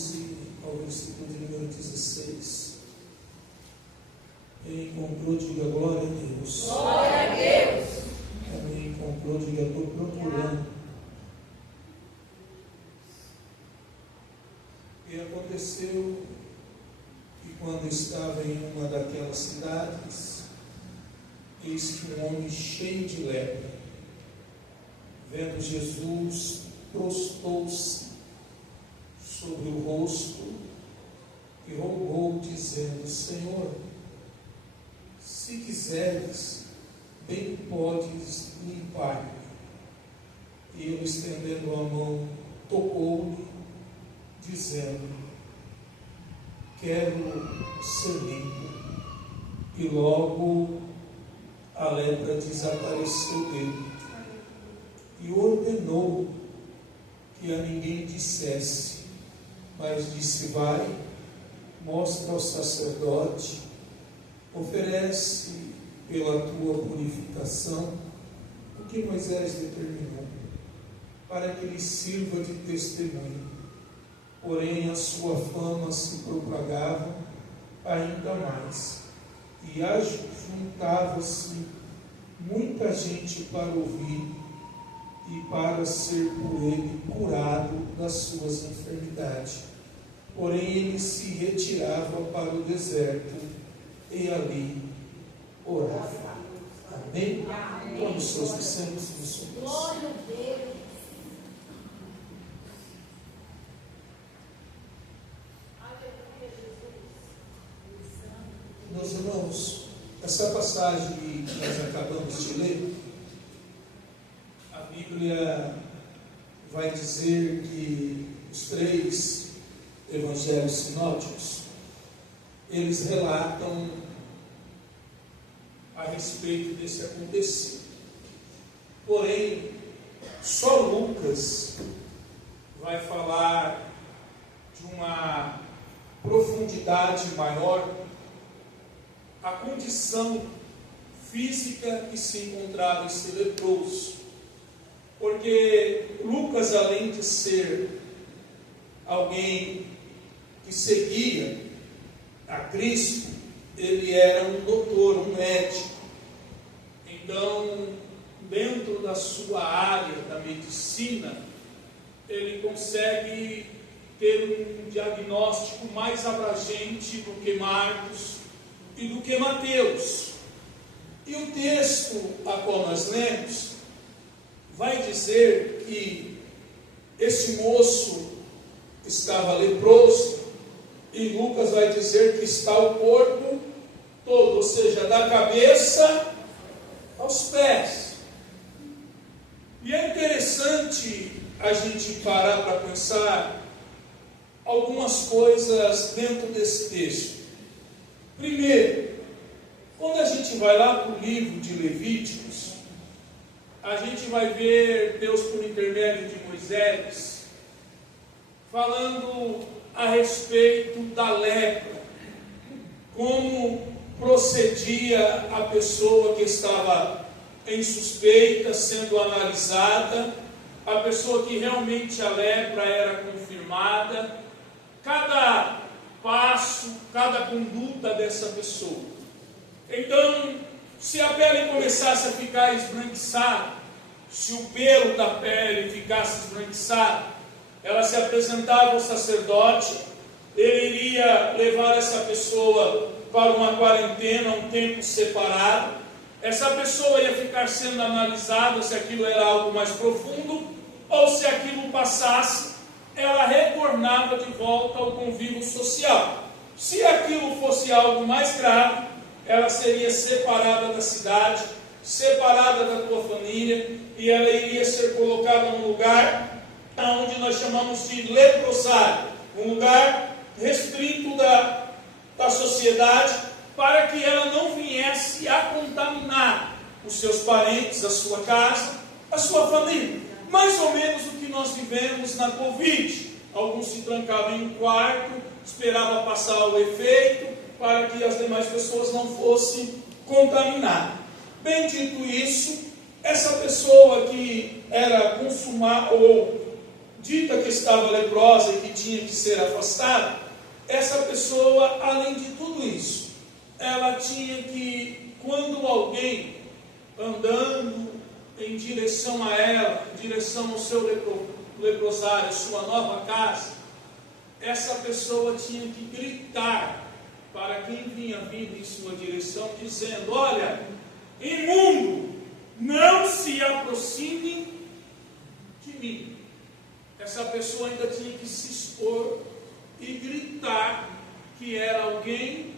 14 ao versículo de número 16. Quem encontrou, diga glória a Deus. Glória a Deus. Quem encontrou, diga estou procurando. E aconteceu que quando estava em uma daquelas cidades, eis que um homem cheio de lepra, vendo Jesus, prostou-se sobre o rosto e rogou, dizendo: Senhor, se quiseres, bem podes limpar-me. E ele, estendendo a mão, tocou-lhe, dizendo: quero ser limpo. E logo a lepra desapareceu dele. E ordenou que a ninguém dissesse, mas disse: vai, mostra ao sacerdote, oferece pela tua purificação o que Moisés determinou, para que lhe sirva de testemunho. Porém a sua fama se propagava ainda mais, e ajuntava-se muita gente para ouvir e para ser por ele curado das suas enfermidades. Porém ele se retirava para o deserto e ali orava. Amém? Quando seus discípulos nos Glória a Deus. Meus irmãos, essa passagem que nós acabamos de ler, a Bíblia vai dizer que os 3 evangelhos sinóticos, eles relatam a respeito desse acontecido. Porém, só Lucas vai falar de uma profundidade maior, a condição física que se encontrava esse leproso. Porque Lucas, além de ser alguém que seguia a Cristo, ele era um doutor, um médico. Então, dentro da sua área da medicina, ele consegue ter um diagnóstico mais abrangente do que Marcos e do que Mateus. E o texto a qual nós lemos vai dizer que esse moço estava leproso, e Lucas vai dizer que está o corpo todo, ou seja, da cabeça aos pés. E é interessante a gente parar para pensar algumas coisas dentro desse texto. Primeiro, quando a gente vai lá para o livro de Levíticos, a gente vai ver Deus por intermédio de Moisés falando a respeito da lepra, como procedia a pessoa que estava em suspeita, sendo analisada, a pessoa que realmente a lepra era confirmada, cada passo, cada conduta dessa pessoa. Então, se a pele começasse a ficar esbranquiçada, se o pelo da pele ficasse esbranquiçado, ela se apresentava ao sacerdote, ele iria levar essa pessoa para uma quarentena, um tempo separado. Essa pessoa ia ficar sendo analisada se aquilo era algo mais profundo, ou se aquilo passasse, ela retornava de volta ao convívio social. Se aquilo fosse algo mais grave, ela seria separada da cidade, separada da tua família, e ela iria ser colocada num lugar onde nós chamamos de leprosário, um lugar restrito da sociedade, para que ela não viesse a contaminar os seus parentes, a sua casa, a sua família. Mais ou menos o que nós vivemos na Covid. Alguns se trancavam em um quarto, esperavam passar o efeito, para que as demais pessoas não fossem contaminadas. Bem dito isso, essa pessoa que era consumada ou dita que estava leprosa e que tinha que ser afastada, essa pessoa, além de tudo isso, ela tinha que, quando alguém andando em direção a ela, em direção ao seu leprosário, sua nova casa, essa pessoa tinha que gritar para quem vinha vindo em sua direção, dizendo: olha, imundo, não se aproxime de mim. Essa pessoa ainda tinha que se expor e gritar que era alguém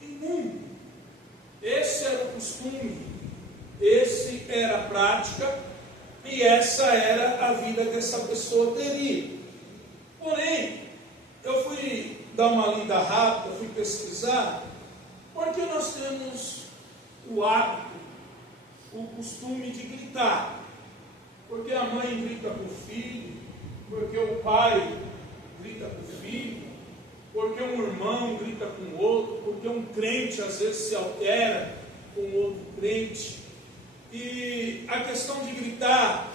imundo. Esse era o costume, esse era a prática, e essa era a vida que essa pessoa teria. Porém, eu fui dar uma lida rápida, fui pesquisar, porque nós temos o hábito, o costume de gritar. Porque a mãe grita com o filho, porque o pai grita com o filho, porque um irmão grita com o outro, porque um crente às vezes se altera com outro crente. E a questão de gritar,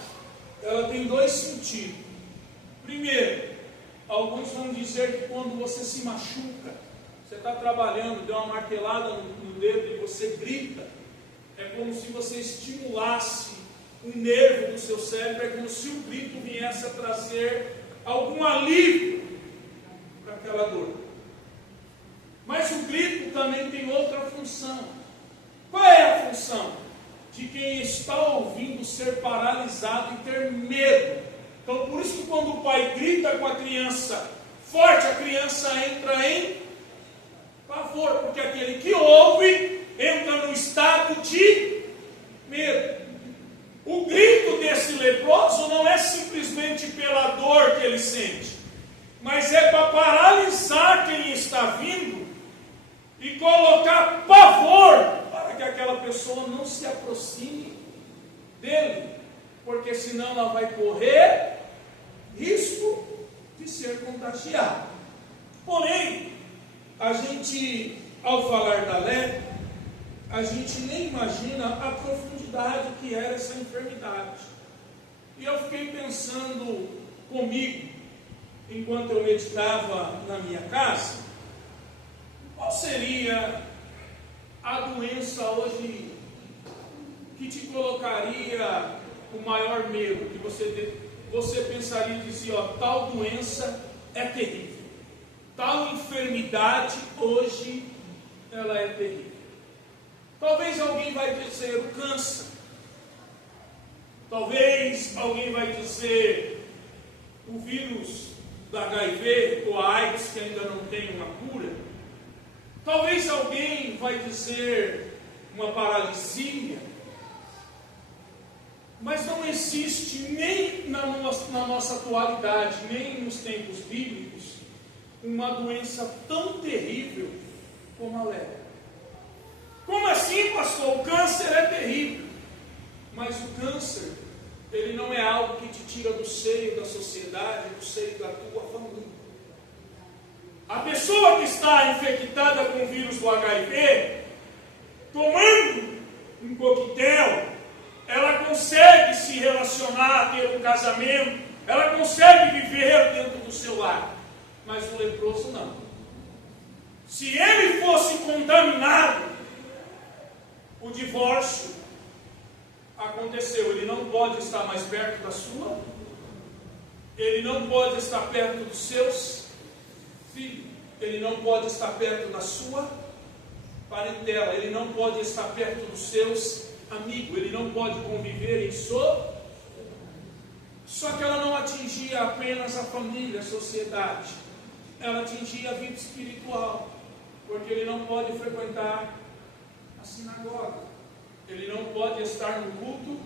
ela tem dois sentidos. Primeiro, alguns vão dizer que quando você se machuca, você está trabalhando, deu uma martelada no dedo e você grita, é como se você estimulasse um nervo do seu cérebro, é como se o grito viesse a trazer algum alívio para aquela dor. Mas o grito também tem outra função. Qual é a função? De quem está ouvindo ser paralisado e ter medo. Então, por isso que quando o pai grita com a criança forte, a criança entra em pavor, porque aquele que ouve entra no estado de medo. O grito desse leproso não é simplesmente pela dor que ele sente, mas é para paralisar quem está vindo e colocar pavor para que aquela pessoa não se aproxime dele, porque senão ela vai correr risco de ser contagiada. Porém, a gente, ao falar da lepra, a gente nem imagina a profundidade que era essa enfermidade. E eu fiquei pensando comigo, enquanto eu meditava na minha casa, qual seria a doença hoje que te colocaria o maior medo, que você pensaria e dizia: ó, tal doença é terrível, tal enfermidade hoje ela é terrível. Talvez alguém vai dizer o câncer, talvez alguém vai dizer o vírus da HIV ou a AIDS, que ainda não tem uma cura. Talvez alguém vai dizer uma paralisia. Mas não existe nem na nossa atualidade, nem nos tempos bíblicos, uma doença tão terrível como a lepra. Como assim, pastor? O câncer é terrível. Mas o câncer, ele não é algo que te tira do seio da sociedade, do seio da tua família. A pessoa que está infectada com o vírus do HIV, tomando um coquetel, ela consegue se relacionar, ter um casamento, ela consegue viver dentro do seu lar. Mas o leproso não. Se ele fosse contaminado, o divórcio aconteceu. Ele não pode estar mais perto da sua, ele não pode estar perto dos seus filhos, ele não pode estar perto da sua parentela, ele não pode estar perto dos seus amigos, ele não pode conviver em sociedade. Só que ela não atingia apenas a família, a sociedade, ela atingia a vida espiritual, porque ele não pode frequentar a sinagoga, ele não pode estar no culto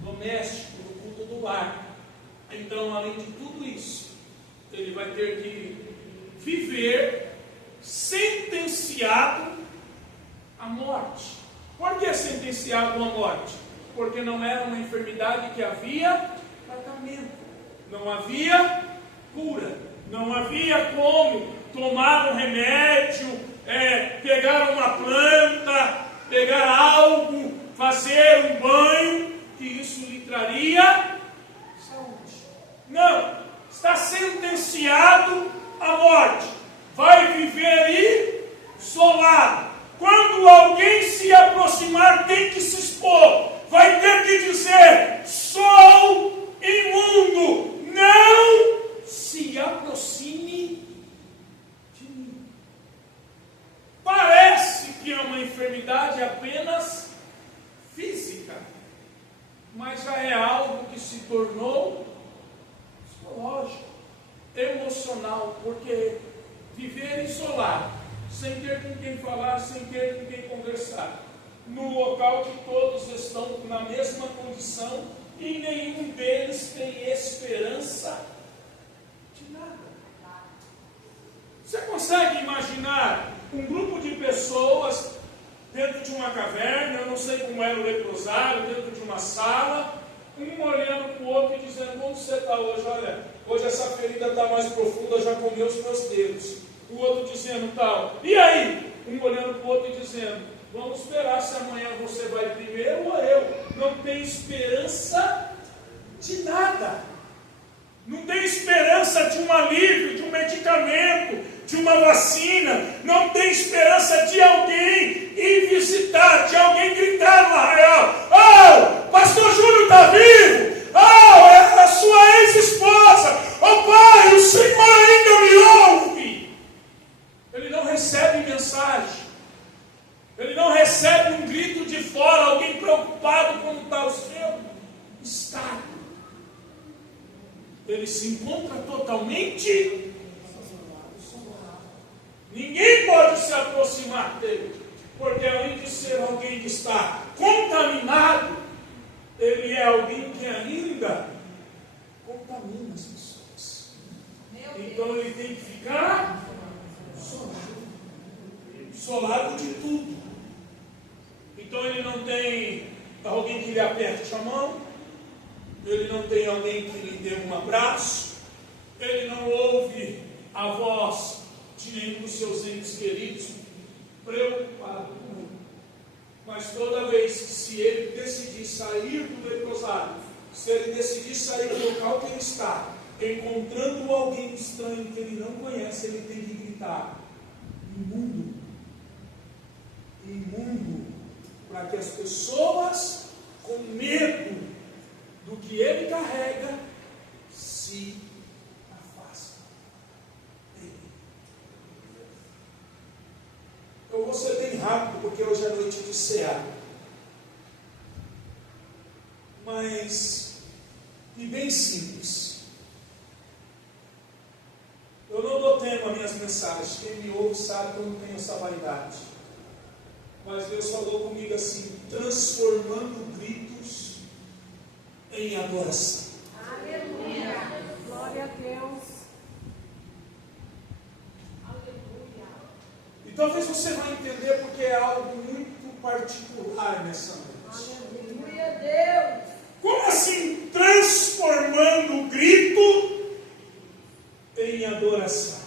doméstico, no culto do lar. Então, além de tudo isso, ele vai ter que viver sentenciado à morte. Por que sentenciado à morte? Porque não era uma enfermidade que havia tratamento, não havia cura, não havia como tomar um remédio, pegar uma planta, pegar algo, fazer um banho, que isso lhe traria saúde. Não, está sentenciado à morte. Vai viver isolado. Quando alguém se aproximar, tem que se expor. Vai ter que dizer: sou imundo. Não se aproxime de mim. Parece que é uma enfermidade apenas física, mas já é algo que se tornou psicológico, emocional, porque viver isolado, sem ter com quem falar, sem ter com quem conversar, no local que todos estão na mesma condição e nenhum deles tem esperança de nada. Você consegue imaginar um grupo de pessoas dentro de uma caverna, eu não sei como era o leprosário, dentro de uma sala, um olhando para o outro e dizendo: como você está hoje? Olha, hoje essa ferida está mais profunda, já comeu os meus dedos. O outro dizendo tal. E aí? Um olhando para o outro e dizendo: vamos esperar se amanhã você vai primeiro ou eu. Não tem esperança de nada. Não tem esperança de um alívio, de um medicamento, de uma vacina. Não tem esperança de alguém ir visitar, de alguém gritar no arraial: oh, pastor Júlio está vivo! Oh, é a sua ex-esposa! Oh pai, o Senhor ainda me ouve! Ele não recebe mensagem. Ele não recebe um grito de fora, alguém preocupado como está o seu estado. Ele se encontra totalmente isolado. Ninguém pode se aproximar dele, porque além de ser alguém que está contaminado, ele é alguém que ainda contamina as pessoas. Então ele tem que ficar isolado de tudo. Então ele não tem alguém que lhe aperte a mão, ele não tem alguém que lhe dê um abraço, ele não ouve a voz de nenhum dos seus entes queridos preocupado com ele. Mas toda vez que, se ele decidir sair do leprosário, se ele decidir sair do local que ele está, encontrando alguém estranho que ele não conhece, ele tem que gritar: imundo, imundo, para que as pessoas, com medo do que ele carrega, se afastem dele. Eu vou ser bem rápido, porque hoje é noite de cear. Mas, e bem simples. Eu não dou tema às minhas mensagens. Quem me ouve sabe que eu não tenho essa vaidade. Mas Deus falou comigo assim: transformando gritos em adoração. Aleluia. Glória a Deus. Aleluia. E talvez você vai entender, porque é algo muito particular nessa noite. Aleluia, Deus. Como assim transformando o grito em adoração?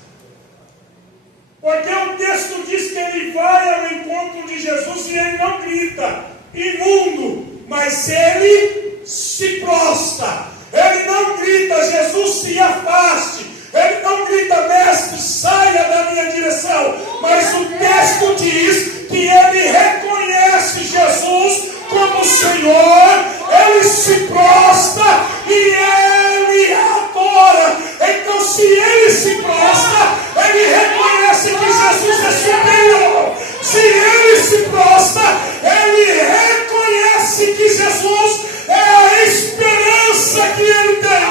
Porque o texto diz que ele vai ao encontro de Jesus e ele não grita imundo, mas ele se prostra. Ele não grita: Jesus, se afaste. Ele não grita: mestre, saia da minha direção. Mas o texto diz que ele reconhece Jesus como Senhor, ele se prostra e ele adora. Então, se ele se prostra, ele reconhece que Jesus é superior. Se ele se prostra, ele reconhece que Jesus é a esperança que ele tem.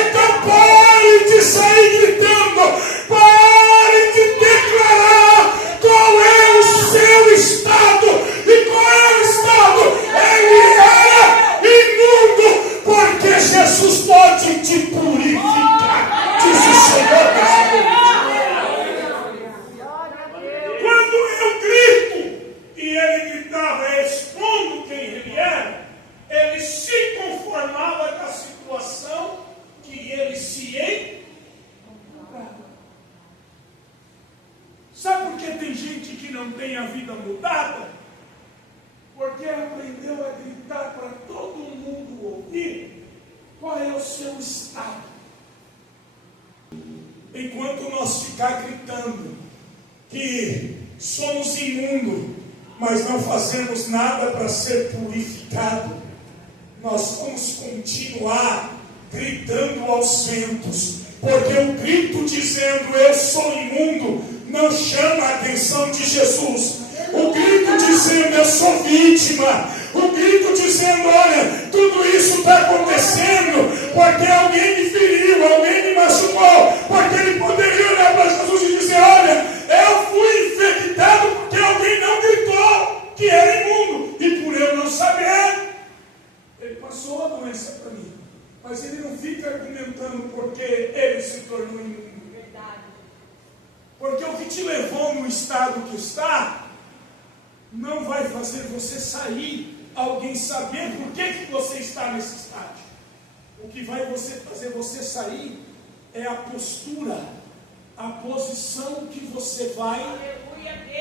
Então, pare de sair gritando, pare de declarar qual é o seu estado. E qual é o estado? Ele era imundo, porque Jesus pode te purificar, diz o Senhor das Coisas. Quando eu grito, e ele gritava expondo quem ele era, ele se conformava com a situação que ele se encontrava. Sabe por que tem gente que não tem a vida mudada? Porque aprendeu a gritar para todo mundo ouvir qual é o seu estado. nós ficar gritando que somos imundos, mas não fazemos nada para ser purificado, nós vamos continuar gritando aos ventos, porque o grito dizendo eu sou imundo não chama a atenção de Jesus. O grito dizendo eu sou vítima, o grito dizendo olha, tudo isso está acontecendo porque alguém me feriu, alguém me machucou, porque ele poderia olhar para Jesus e dizer olha, eu fui infectado porque alguém não gritou que era imundo, e por eu não saber, ele passou a doença para mim. Mas ele não fica argumentando porque ele se tornou imundo. Verdade. Porque o que te levou no estado que está, não vai fazer você sair, alguém saber por que você está nesse estágio. O que vai fazer você sair é a postura, a posição que você vai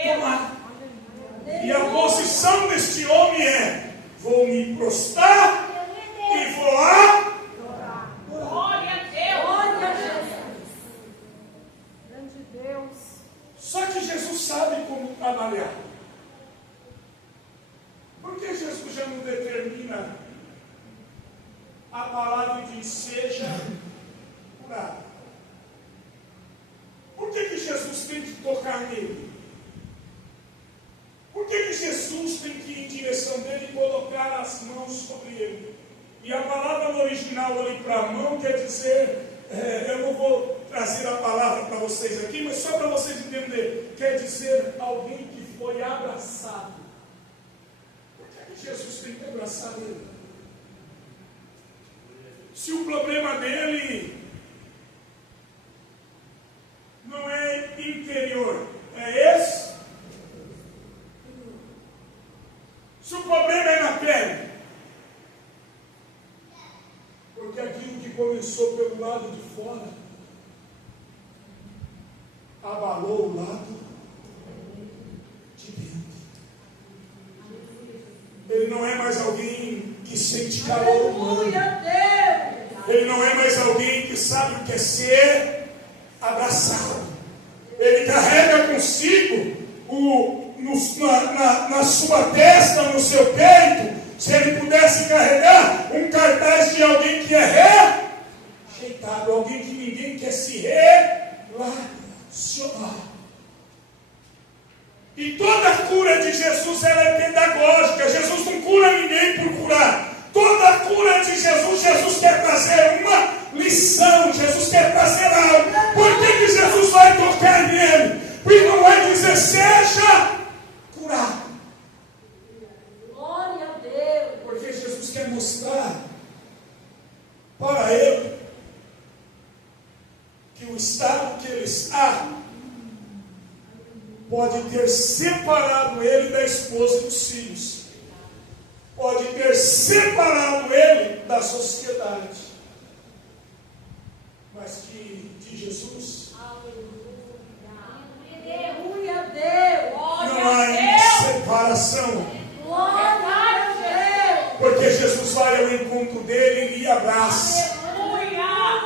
tomar. E a posição deste homem é: vou me prostrar e vou lá. Glória a Deus. Glória a Jesus. Grande Deus. Só que Jesus sabe como trabalhar. Por que Jesus já não determina a palavra e diz seja curado? Por que Jesus tem que tocar nele? Por que Jesus tem que ir em direção dele e colocar as mãos sobre ele? E a palavra no original ali para a mão quer dizer, eu não vou trazer a palavra para vocês aqui, mas só para vocês entenderem, quer dizer alguém que foi abraçado. Por que Jesus tem que abraçar ele? Se o problema dele não é interior, é esse? Se o problema é na pele, porque aquilo que começou pelo lado de fora abalou o lado de dentro. Ele não é mais alguém que sente calor humano. Ele não é mais alguém que sabe o que é ser abraçado. Ele carrega consigo na sua testa, no seu peito, se ele pudesse carregar um cartaz de alguém que é rejeitado, alguém que ninguém quer se relacionar. E toda a cura de Jesus ela é pedagógica. Jesus não cura ninguém por curar. Toda a cura de Jesus, Jesus quer trazer uma lição, Jesus quer trazer algo. Por que Jesus vai tocar nele? Porque não vai dizer seja curado. Glória a Deus. Porque Jesus quer mostrar para ele que o estado que ele está pode ter separado ele da esposa e dos filhos, pode ter separado ele da sociedade, mas que de Jesus Aleluia a Deus. não há separação. Glória a Deus. Porque Jesus vai ao encontro dele e lhe abraça,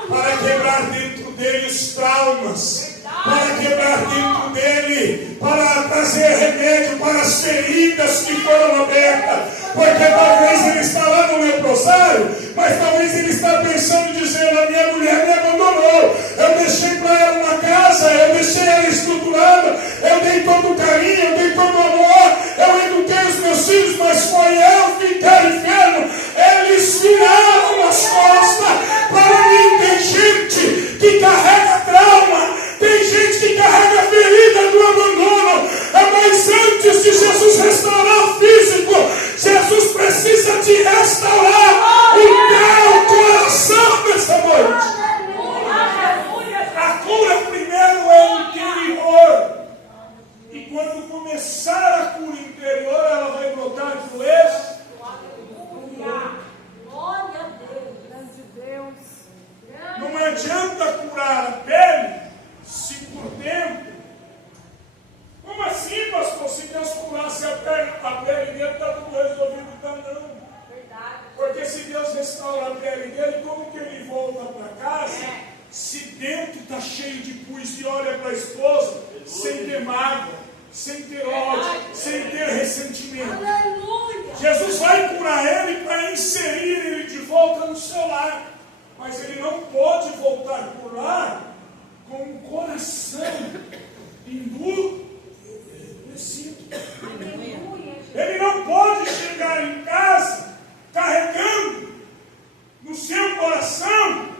para quebrar dentro dele os traumas, para quebrar dentro dele, para trazer remédio para as feridas que foram abertas. Porque talvez ele está lá no leprosário, mas talvez ele está pensando, dizendo: a minha mulher me abandonou, eu deixei para ela uma casa, eu deixei ela estruturada, eu dei todo o carinho, eu dei todo o amor, eu eduquei os meus filhos, mas foi eu ficar enfermo. Eles viraram as costas para mim. Tem gente que carrega trauma, tem gente que carrega a ferida do abandono, mas antes de Jesus restaurar o físico, Jesus precisa te restaurar o teu coração nessa noite. A cura primeiro é interior, e quando começar a cura interior, ela vai brotar do eixo. Glória a Deus. Grande Deus. Não adianta curar a pele se por dentro. Como assim, pastor? Se Deus curasse a pele dentro, está tudo resolvido. Então não. olha para a esposa sem ter mágoa, sem ter ódio, sem ter ressentimento. Aleluia. Jesus vai curar ele para inserir ele de volta no seu lar. Mas ele não pode voltar por lá com o coração endurecido. Ele não pode chegar em casa carregando no seu coração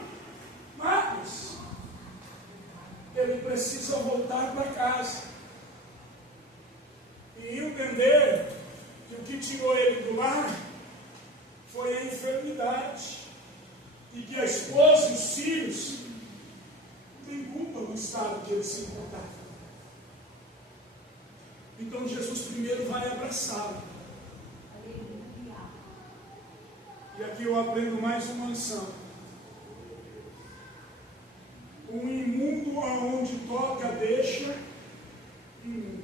mágoas. Ele precisa voltar para casa e entender que o que tirou ele do lar foi a enfermidade. E que a esposa e os filhos não têm culpa no estado que ele se encontrava. Então Jesus primeiro vai abraçá-lo. E aqui eu aprendo mais uma lição. Um imundo aonde toca deixa imundo.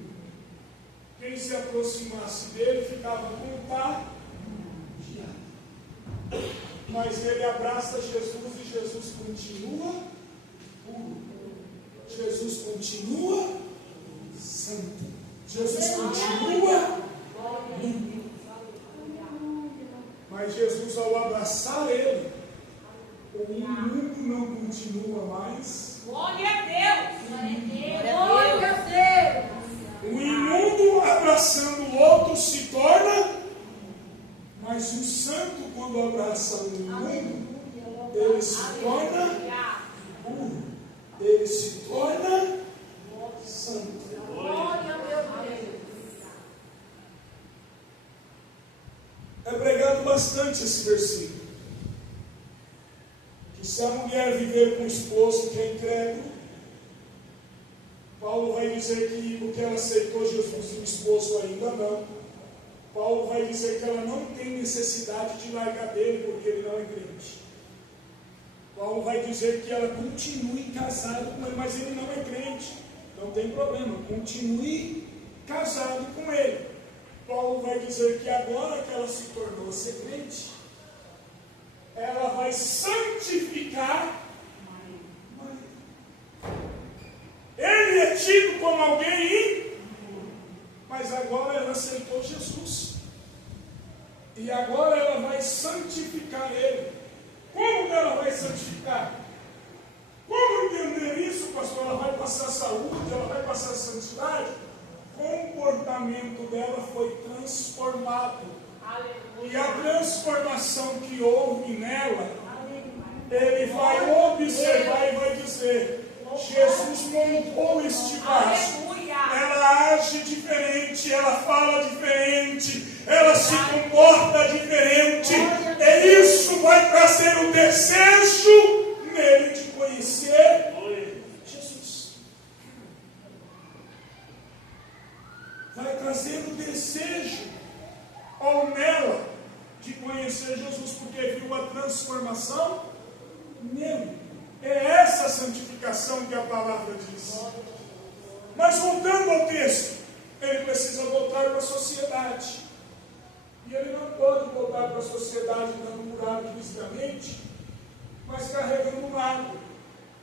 Quem se aproximasse dele ficava contagiado. Mas ele abraça Jesus e Jesus continua puro. Jesus continua santo. Jesus continua limpo. Mas Jesus, ao abraçar ele, o imundo não continua mais. Glória a Deus. Glória a Deus. O imundo abraçando o outro se torna. Mas um santo, quando abraça o imundo, ele se torna puro. Ele se torna santo. Glória a Deus. É pregado bastante esse versículo. Que se a mulher viver com o esposo que é incrédulo, Paulo vai dizer que porque ela aceitou Jesus e o esposo ainda não, Paulo vai dizer que ela não tem necessidade de largar dele porque ele não é crente. Paulo vai dizer que ela continue casada com ele, mas ele não é crente. Não tem problema, continue casado com ele. Paulo vai dizer que agora que ela se tornou ser crente, ela vai santificar. Ele é tido como alguém impuro, mas agora ela aceitou Jesus. E agora ela vai santificar ele. Como que ela vai santificar? Como entender isso, pastor? Ela vai passar saúde, ela vai passar santidade? O comportamento dela foi transformado. Aleluia. E a transformação que houve nela, ele vai observar e vai dizer: Jesus moldou este vaso. Ela age diferente, ela fala diferente, ela se comporta diferente. E isso vai trazer o desejo nele de conhecer Jesus. Vai trazer o desejo ou nela de conhecer Jesus, porque viu a transformação nele. É essa a santificação que a palavra diz. Mas voltando ao texto, ele precisa voltar para a sociedade. E ele não pode voltar para a sociedade dando curado fisicamente, mas carregando mágoa.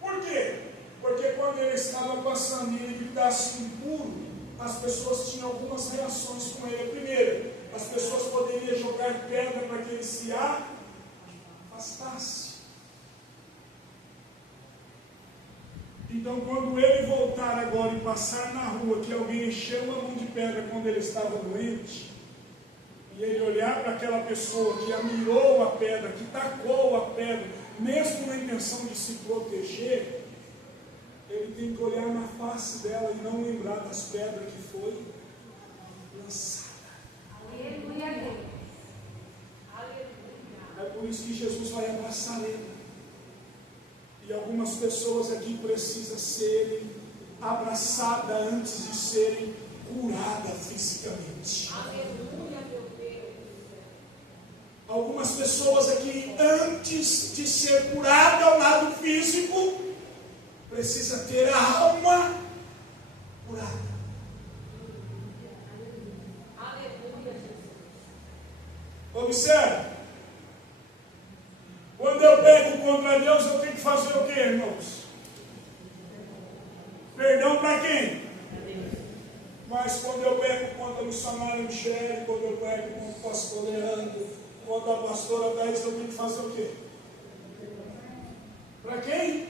Por quê? Porque quando ele estava passando e ele gritasse impuro, as pessoas tinham algumas reações com ele. Primeiro, as pessoas poderiam jogar pedra para que ele se afastasse. Então, quando ele voltar agora e passar na rua, que alguém encheu a mão de pedra quando ele estava doente, e ele olhar para aquela pessoa que amirou a pedra, que tacou a pedra, mesmo na intenção de se proteger, ele tem que olhar na face dela e não lembrar das pedras que foi lançada. Aleluia. É por isso que Jesus vai abraçar ele. E algumas pessoas aqui precisam serem abraçadas antes de serem curadas fisicamente. Aleluia, meu Deus. Algumas pessoas aqui, antes de ser curada ao lado físico, precisa ter a alma curada. Aleluia, Jesus. Observe. Quando eu pego contra Deus, eu tenho que fazer o quê, irmãos? Perdão. perdão para quem? Mas quando eu peco contra a missionária Michele, quando eu peco contra o pastor Leandro, contra a pastora Thais, eu tenho que fazer o quê? Para quem?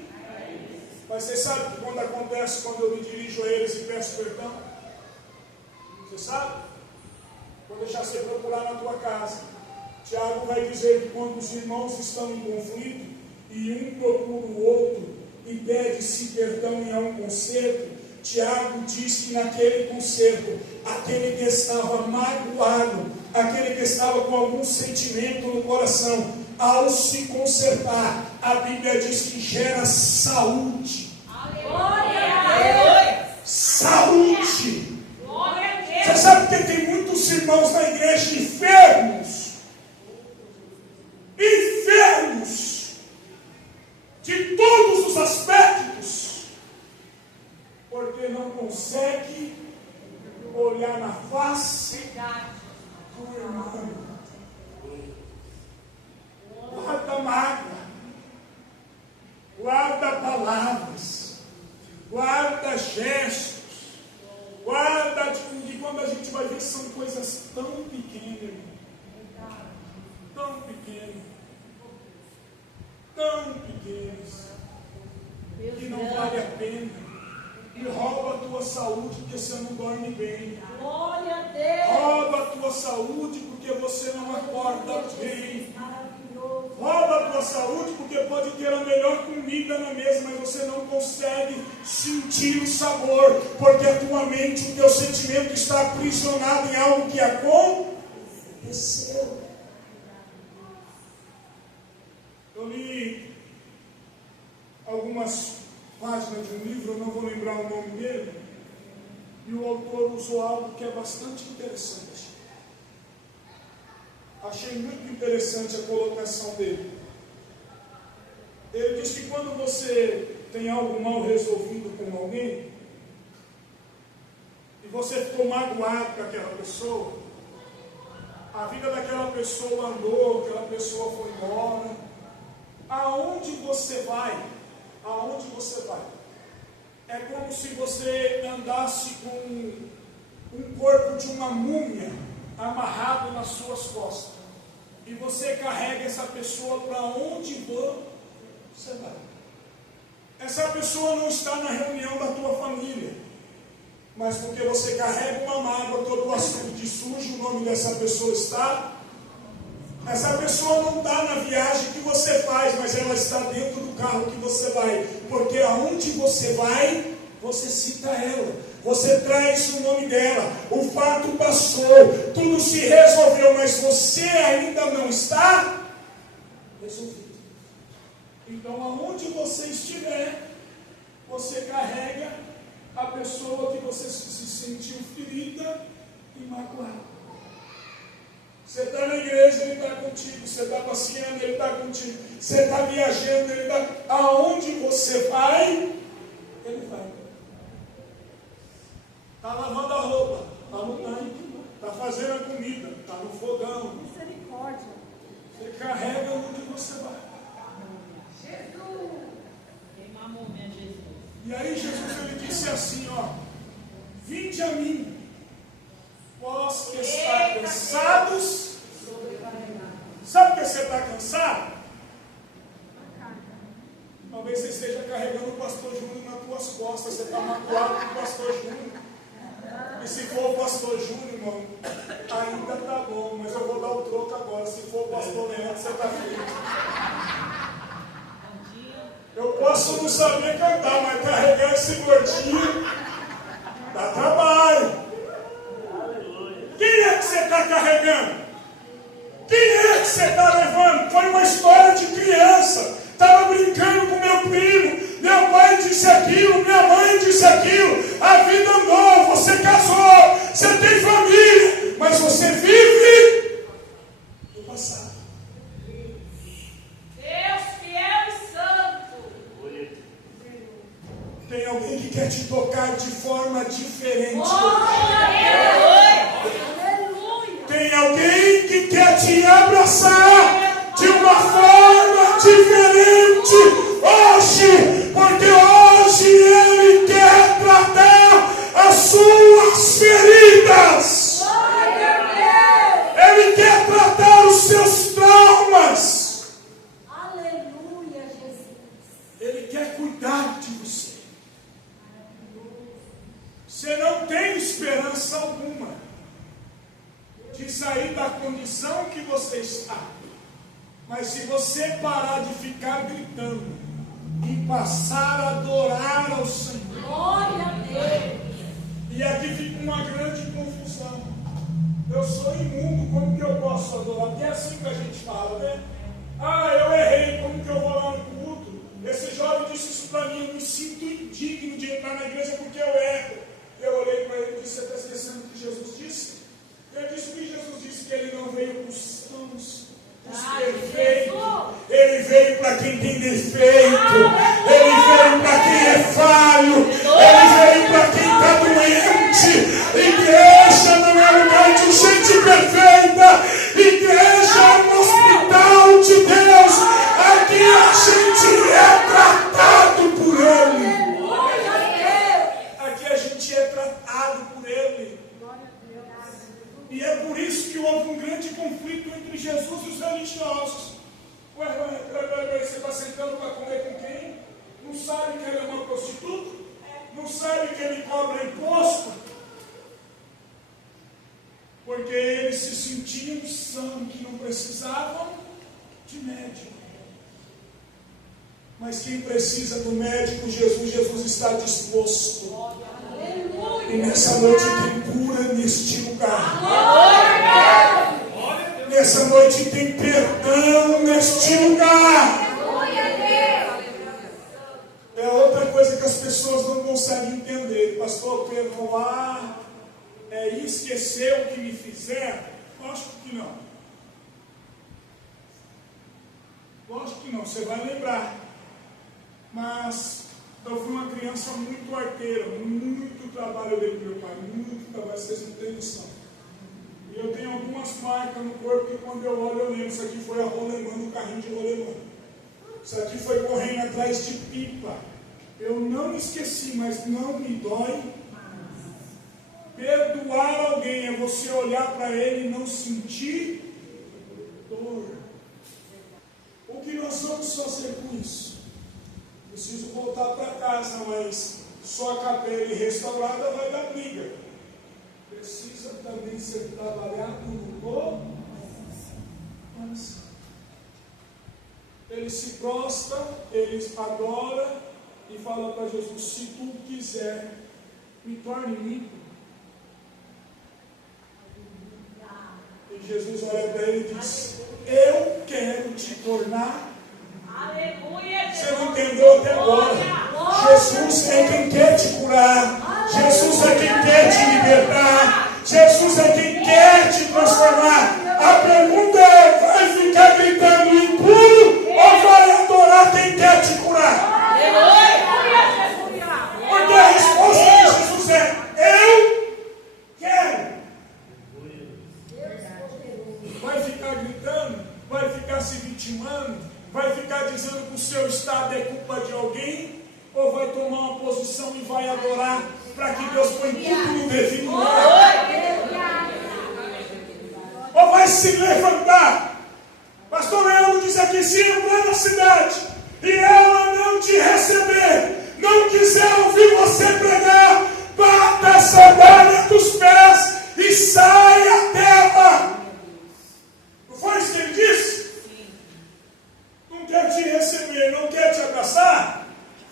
Mas você sabe que quando acontece, quando eu me dirijo a eles e peço perdão? Você sabe? Vou deixar você procurar na tua casa. Tiago vai dizer que quando os irmãos estão em conflito e um procura o outro e pede-se perdão e há um conserto, Tiago diz que naquele conserto, aquele que estava magoado, aquele que estava com algum sentimento no coração, ao se consertar, a Bíblia diz que gera saúde. Aleluia! Saúde! Glória a Deus! Você sabe que tem muitos irmãos na igreja enfermos? Enfermos! De todos os aspectos, porque não consegue olhar na face do irmão. Guarda mágoa, guarda palavras, guarda gestos, guarda e quando a gente vai ver são coisas tão pequenas, irmão. Tão pequenas. Tão pequenos que não vale a pena e rouba a tua saúde porque você não dorme bem, Glória a Deus! rouba a tua saúde porque você não acorda bem, Maravilhoso! rouba a tua saúde porque pode ter a melhor comida na mesa, mas você não consegue sentir o sabor, porque a tua mente, o teu sentimento está aprisionado em algo que aconteceu. Eu li algumas páginas de um livro, eu não vou lembrar o nome dele, e o autor usou algo que é bastante interessante. Achei muito interessante a colocação dele. Ele diz que quando você tem algo mal resolvido com alguém, e você ficou magoado com aquela pessoa, a vida daquela pessoa andou, aquela pessoa foi embora. Aonde você vai? Aonde você vai? É como se você andasse com um corpo de uma múmia amarrado nas suas costas. E você carrega essa pessoa para onde você vai. Essa pessoa não está na reunião da tua família, mas porque você carrega uma mágoa, todo o açude sujo, o nome dessa pessoa está. Essa pessoa não está na viagem que você faz, mas ela está dentro do carro que você vai. Porque aonde você vai, você cita ela. Você traz o nome dela. O fato passou, tudo se resolveu, mas você ainda não está resolvido. Então, aonde você estiver, você carrega a pessoa que você se sentiu ferida e magoada. Você está na igreja, ele está contigo. Você está passeando, ele está contigo. Você está viajando, ele está... Aonde você vai, ele vai. Está lavando a roupa, está no tanque, está fazendo a comida, está no fogão. Misericórdia! Você carrega onde você vai. Jesus! Queimou minha Jesus. E aí Jesus ele disse assim, ó: vinde a mim, vós que está cansados. Sabe por que você está cansado? Talvez você esteja carregando o pastor Júnior nas tuas costas. Você está magoado com o pastor Júnior. E se for o pastor Júnior, irmão, ainda está bom, mas eu vou dar o troco agora. Se for o pastor Leandro, você está feliz. Eu posso não saber cantar, mas carregar esse gordinho dá trabalho. Quem é que você está carregando? Quem é que você está levando? Foi uma história de criança. Estava brincando com meu primo. Meu pai disse aquilo, minha mãe disse aquilo. A vida andou, você casou, você tem família, mas você vive no passado. Deus fiel e santo! Tem alguém que quer te tocar de forma diferente. Glória a Deus! Aleluia! Tem alguém que quer te abraçar de uma forma diferente hoje, porque hoje Ele quer tratar Você não tem esperança alguma de sair da condição que você está. Mas se você parar de ficar gritando e passar a adorar ao Senhor, Glória a Deus. e aqui fica uma grande confusão. Eu sou imundo, como que eu posso adorar? Porque é assim que a gente fala, né? Ah, eu errei, como que eu vou lá no culto? Esse jovem disse isso para mim, eu me sinto indigno de entrar na igreja porque eu erro. Eu olhei para ele e disse, você está esquecendo o que Jesus disse? Ele disse o que Jesus disse, que ele não veio para os sãos, os perfeitos. Ele veio para quem tem defeito. Ele veio para quem é falho. Ele veio para quem está doente. Igreja não é lugar de gente perfeita. Igreja é um hospital de Deus. Aqui a gente é tratado por Ele. Aqui a gente é tratado por Ele. E é por isso que houve um grande conflito entre Jesus e os religiosos. Ué, você está sentando para comer com quem? Não sabe que ele é uma prostituta? Não sabe que ele cobra imposto? Porque eles se sentiam sãos, que não precisavam de médico. Mas quem precisa do médico, Jesus está disposto. E nessa noite tem cura neste lugar. Nessa noite tem perdão neste lugar. É outra coisa que as pessoas não conseguem entender. Pastor, perdoar é esquecer o que me fizeram? Lógico que não. Lógico que não, você vai lembrar. Mas eu fui uma criança muito arteira, muito trabalho dele com meu pai, muito trabalho, vocês não têm noção. E eu tenho algumas marcas no corpo que quando eu olho eu lembro, isso aqui foi a rolemã do carrinho de rolemã. Isso aqui foi correndo atrás de pipa. Eu não esqueci, mas não me dói. Perdoar alguém é você olhar para ele e não sentir dor. O que nós vamos fazer com isso? Preciso voltar para casa, mas só a capela restaurada vai dar briga. Precisa também ser trabalhado no coração. Ele se prostra, ele adora e fala para Jesus, se tu quiser, me torne limpo. E Jesus olha para ele e diz, eu quero te tornar. Aleluia. Você não entendeu até agora? Jesus é quem quer te curar. Jesus é quem quer te libertar. Jesus é quem quer te transformar. A pergunta é, vai ficar gritando impuro ou vai adorar quem quer te curar? Porque a resposta de Jesus é, eu quero. Vai ficar gritando? Vai ficar se vitimando? Vai ficar dizendo que o seu estado é culpa de alguém? Ou vai tomar uma posição e vai adorar para que Deus põe tudo no devido lugar? Ou vai se levantar? Pastor Leandro diz aqui, se entrar na cidade e ela não te receber, não quiser ouvir você pregar, bata a sandália dos pés e saia dela. Não foi isso que ele disse? Não quer te receber, não quer te abraçar?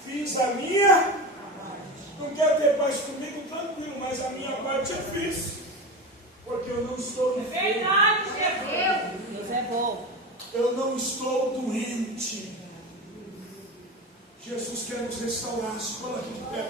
Fiz a minha. Não quer ter paz comigo? Tranquilo, mas a minha parte eu fiz. Porque eu não estou enfermo. Verdade, Jesus. Deus é bom. Eu não estou doente. Jesus quer nos restaurar. Escola aqui de pé.